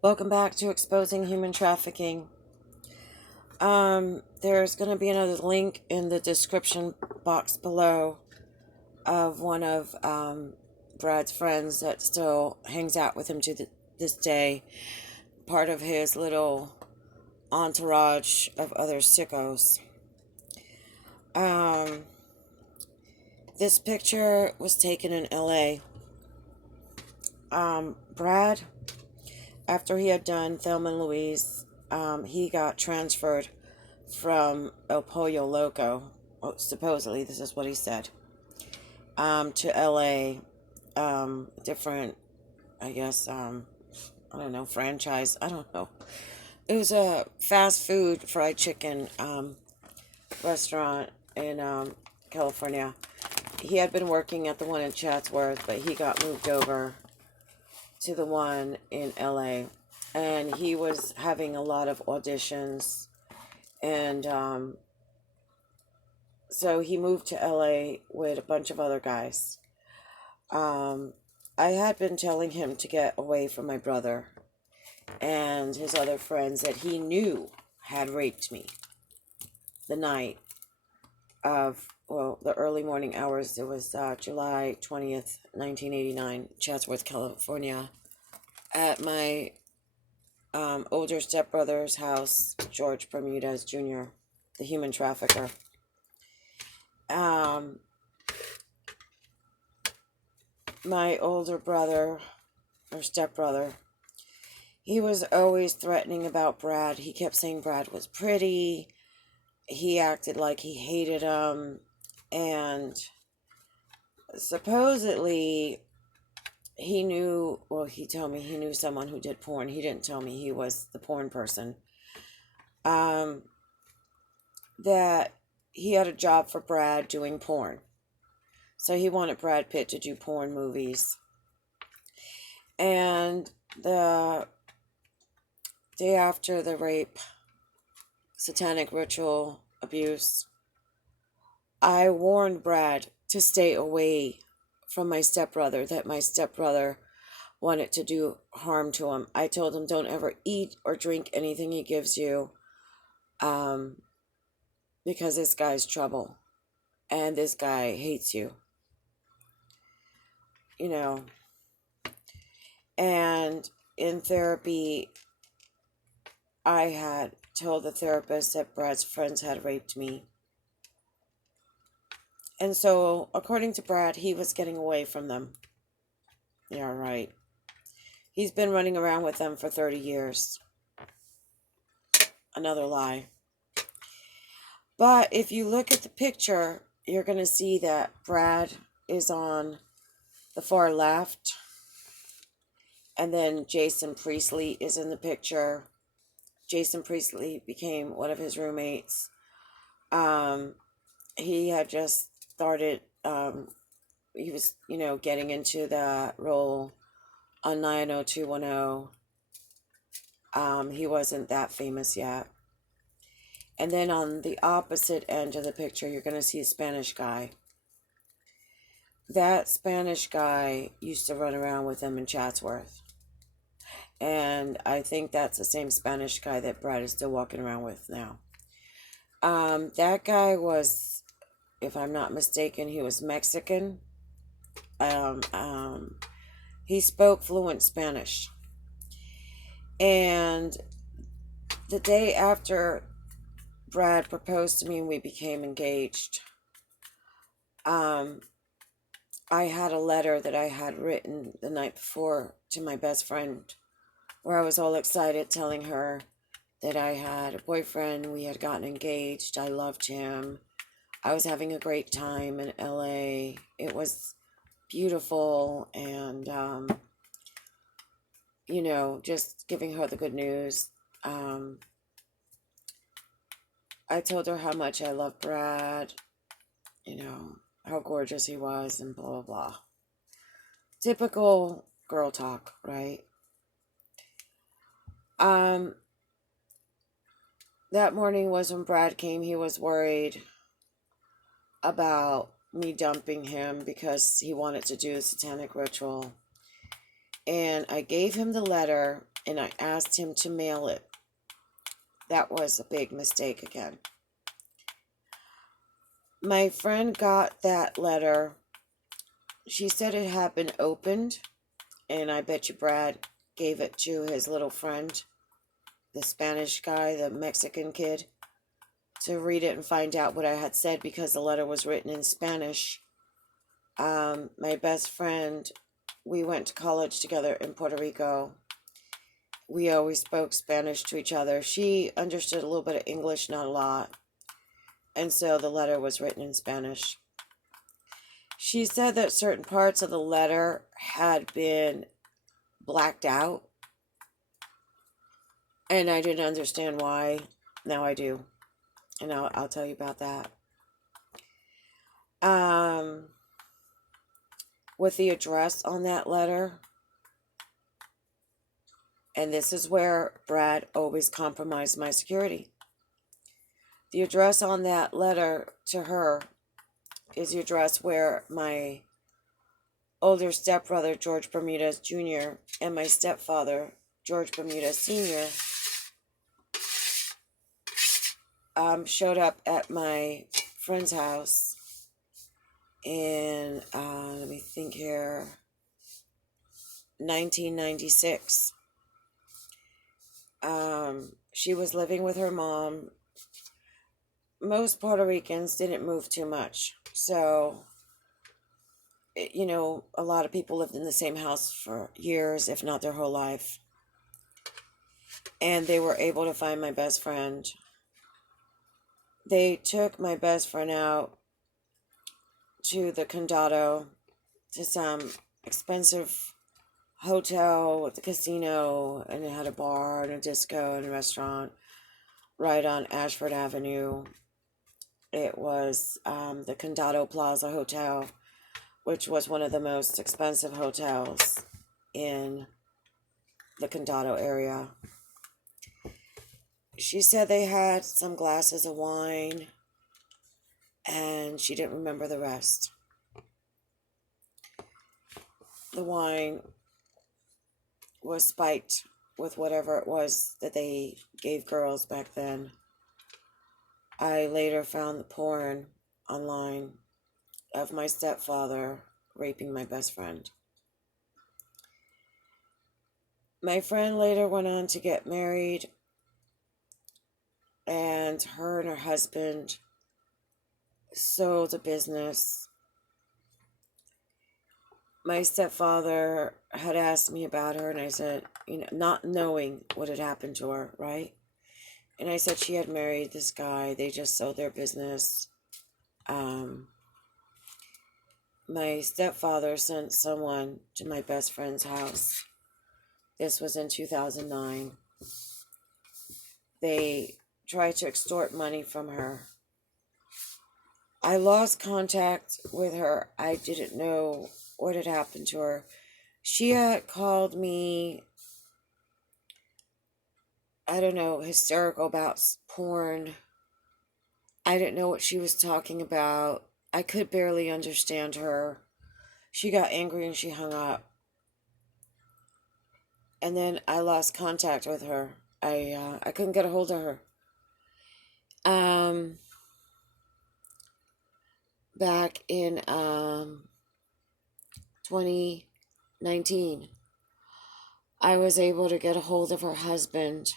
Welcome back to Exposing Human Trafficking. There's going to be another link in the description box below of one of Brad's friends that still hangs out with him to this day. Part of his little entourage of other sickos. Um, this picture was taken in LA. Brad, after he had done Thelma and Louise, he got transferred from El Pollo Loco, supposedly this is what he said, to LA, different, I guess, I don't know, franchise, I don't know. It was a fast food fried chicken restaurant in California. He had been working at the one in Chatsworth, but he got moved over to the one in LA, and he was having a lot of auditions, and so he moved to LA with a bunch of other guys. I had been telling him to get away from my brother and his other friends that he knew had raped me the night of, well, the early morning hours. It was July 20th, 1989, Chatsworth, California, at my older stepbrother's house, George Bermudez Jr., the human trafficker. My older brother, or stepbrother, he was always threatening about Brad. He kept saying Brad was pretty. He acted like he hated him. And supposedly he knew, well, he told me he knew someone who did porn. He didn't tell me he was the porn person. That he had a job for Brad doing porn. So he wanted Brad Pitt to do porn movies. And the day after the rape, satanic ritual abuse, I warned Brad to stay away from my stepbrother, that my stepbrother wanted to do harm to him. I told him, don't ever eat or drink anything he gives you, because this guy's trouble, and this guy hates you. You know, and in therapy, I had told the therapist that Brad's friends had raped me. And so, according to Brad, he was getting away from them. Yeah, right. He's been running around with them for 30 years. Another lie. But if you look at the picture, you're going to see that Brad is on the far left. And then Jason Priestley is in the picture. Jason Priestley became one of his roommates. He had just started, he was, getting into the role on 90210. He wasn't that famous yet. And then on the opposite end of the picture, you're going to see a Spanish guy. That Spanish guy used to run around with him in Chatsworth. And I think that's the same Spanish guy that Brad is still walking around with now. That guy was, if I'm not mistaken, he was Mexican. He spoke fluent Spanish. And the day after Brad proposed to me and we became engaged, I had a letter that I had written the night before to my best friend, where I was all excited telling her that I had a boyfriend, we had gotten engaged, I loved him, I was having a great time in LA, it was beautiful, and, just giving her the good news. I told her how much I loved Brad, how gorgeous he was, and blah, blah, blah. Typical girl talk, right? That morning was when Brad came. He was worried about me dumping him because he wanted to do a satanic ritual. And I gave him the letter and I asked him to mail it. That was a big mistake again. My friend got that letter. She said it had been opened, and I bet you Brad gave it to his little friend, the Spanish guy, the Mexican kid, to read it and find out what I had said because the letter was written in Spanish. My best friend, we went to college together in Puerto Rico. We always spoke Spanish to each other. She understood a little bit of English, not a lot. And so the letter was written in Spanish. She said that certain parts of the letter had been blacked out. And I didn't understand why. Now I do. And I'll tell you about that. With the address on that letter, and this is where Brad always compromised my security. The address on that letter to her is the address where my older stepbrother, George Bermudez Jr., and my stepfather, George Bermudez Sr., showed up at my friend's house in, let me think here, 1996. She was living with her mom. Most Puerto Ricans didn't move too much. So, a lot of people lived in the same house for years, if not their whole life. And they were able to find my best friend. They took my best friend out to the Condado, to some expensive hotel with a casino, and it had a bar and a disco and a restaurant right on Ashford Avenue. It was the Condado Plaza Hotel, which was one of the most expensive hotels in the Condado area. She said they had some glasses of wine, and she didn't remember the rest. The wine was spiked with whatever it was that they gave girls back then. I later found the porn online of my stepfather raping my best friend. My friend later went on to get married, and her husband sold a business. My stepfather had asked me about her, and I said, not knowing what had happened to her, right? And I said she had married this guy. They just sold their business. My stepfather sent someone to my best friend's house. This was in 2009. They tried to extort money from her. I lost contact with her. I didn't know what had happened to her. She had called me, I don't know, hysterical about porn. I didn't know what she was talking about. I could barely understand her. She got angry and she hung up. And then I lost contact with her. I couldn't get a hold of her. Back in 2019, I was able to get a hold of her husband.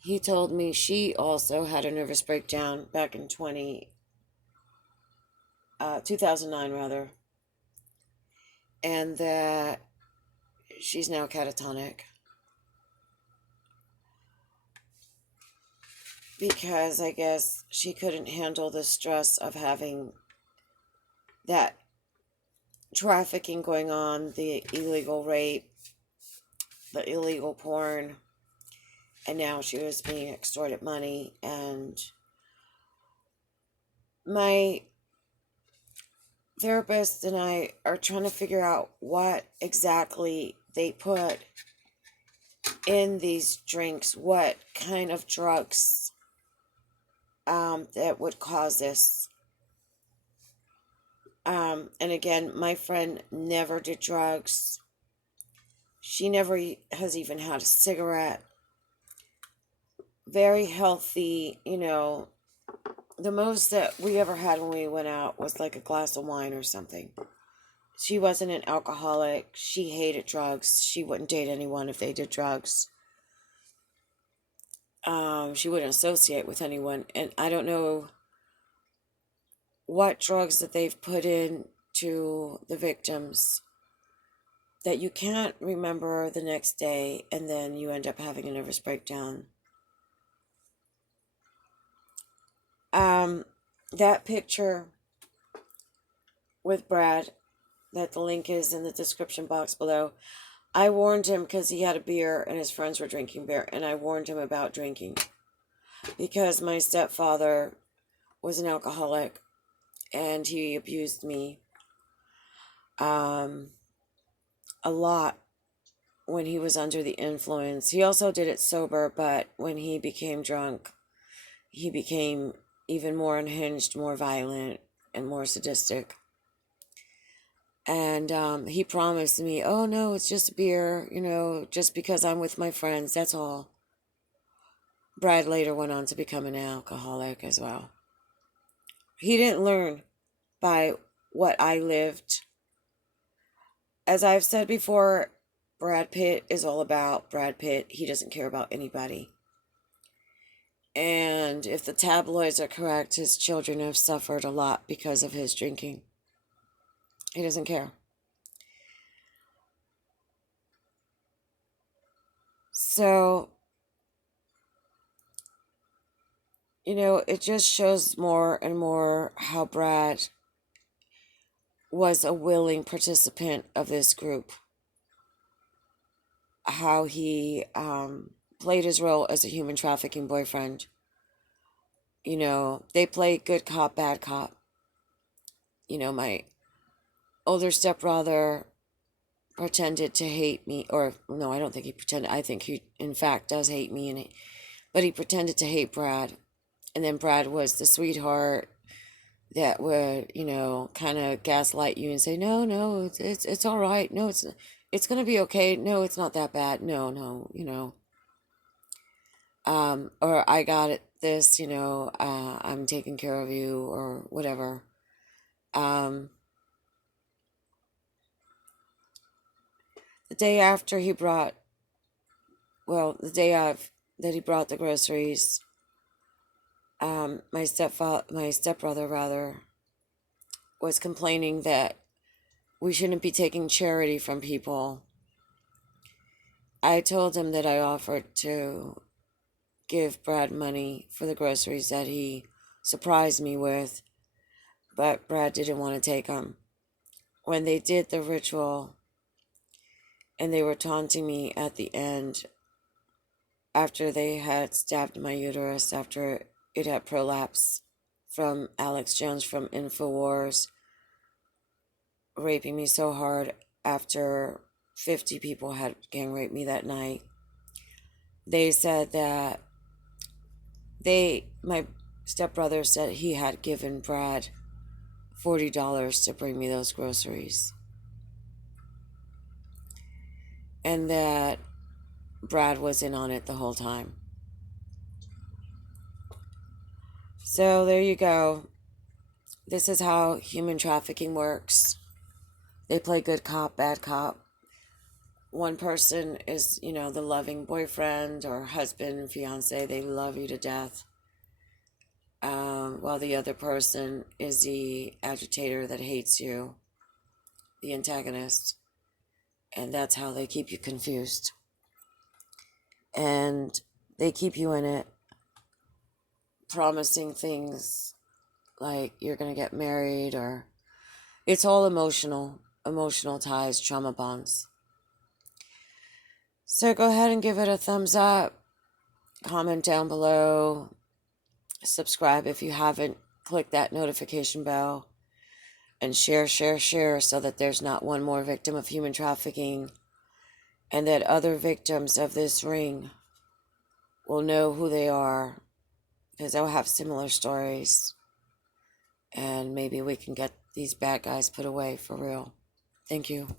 He told me she also had a nervous breakdown back in 2009 rather, and that she's now catatonic because I guess she couldn't handle the stress of having that trafficking going on, the illegal rape, the illegal porn, and now she was being extorted money. And my therapist and I are trying to figure out what exactly they put in these drinks, what kind of drugs that would cause this. And again, my friend never did drugs. She never has even had a cigarette. Very healthy, the most that we ever had when we went out was like a glass of wine or something. She wasn't an alcoholic. She hated drugs. She wouldn't date anyone if they did drugs. She wouldn't associate with anyone. And I don't know what drugs that they've put in to the victims that you can't remember the next day, and then you end up having a nervous breakdown. That picture with Brad, that the link is in the description box below, I warned him because he had a beer and his friends were drinking beer, and I warned him about drinking because my stepfather was an alcoholic and he abused me a lot when he was under the influence. He also did it sober, but when he became drunk, he became even more unhinged, more violent, and more sadistic. And he promised me, oh no, it's just beer, just because I'm with my friends, that's all. Brad later went on to become an alcoholic as well. He didn't learn by what I lived. As I've said before, Brad Pitt is all about Brad Pitt. He doesn't care about anybody. And if the tabloids are correct, his children have suffered a lot because of his drinking. He doesn't care. So, it just shows more and more how Brad was a willing participant of this group. How he played his role as a human trafficking boyfriend. They play good cop, bad cop. My older stepbrother pretended to hate me, or no, I don't think he pretended. I think he, in fact, does hate me, but he pretended to hate Brad. And then Brad was the sweetheart that would, kind of gaslight you and say, no, it's all right. No, it's going to be okay. No, it's not that bad. No, or I got it, this, I'm taking care of you, or whatever. The day after he brought, the day that he brought the groceries, my stepbrother rather, was complaining that we shouldn't be taking charity from people. I told him that I offered to give Brad money for the groceries that he surprised me with, but Brad didn't want to take them. When they did the ritual and they were taunting me at the end, after they had stabbed my uterus, after it had prolapsed from Alex Jones from InfoWars, raping me so hard after 50 people had gang raped me that night, they said that my stepbrother said he had given Brad $40 to bring me those groceries. And that Brad was in on it the whole time. So there you go. This is how human trafficking works. They play good cop, bad cop. One person is, the loving boyfriend or husband, fiance. They love you to death. While the other person is the agitator that hates you, the antagonist. And that's how they keep you confused. And they keep you in it, promising things like you're going to get married, or it's all emotional ties, trauma bonds. So go ahead and give it a thumbs up, comment down below, subscribe if you haven't, click that notification bell, and share so that there's not one more victim of human trafficking, and that other victims of this ring will know who they are, because they'll have similar stories, and maybe we can get these bad guys put away for real. Thank you.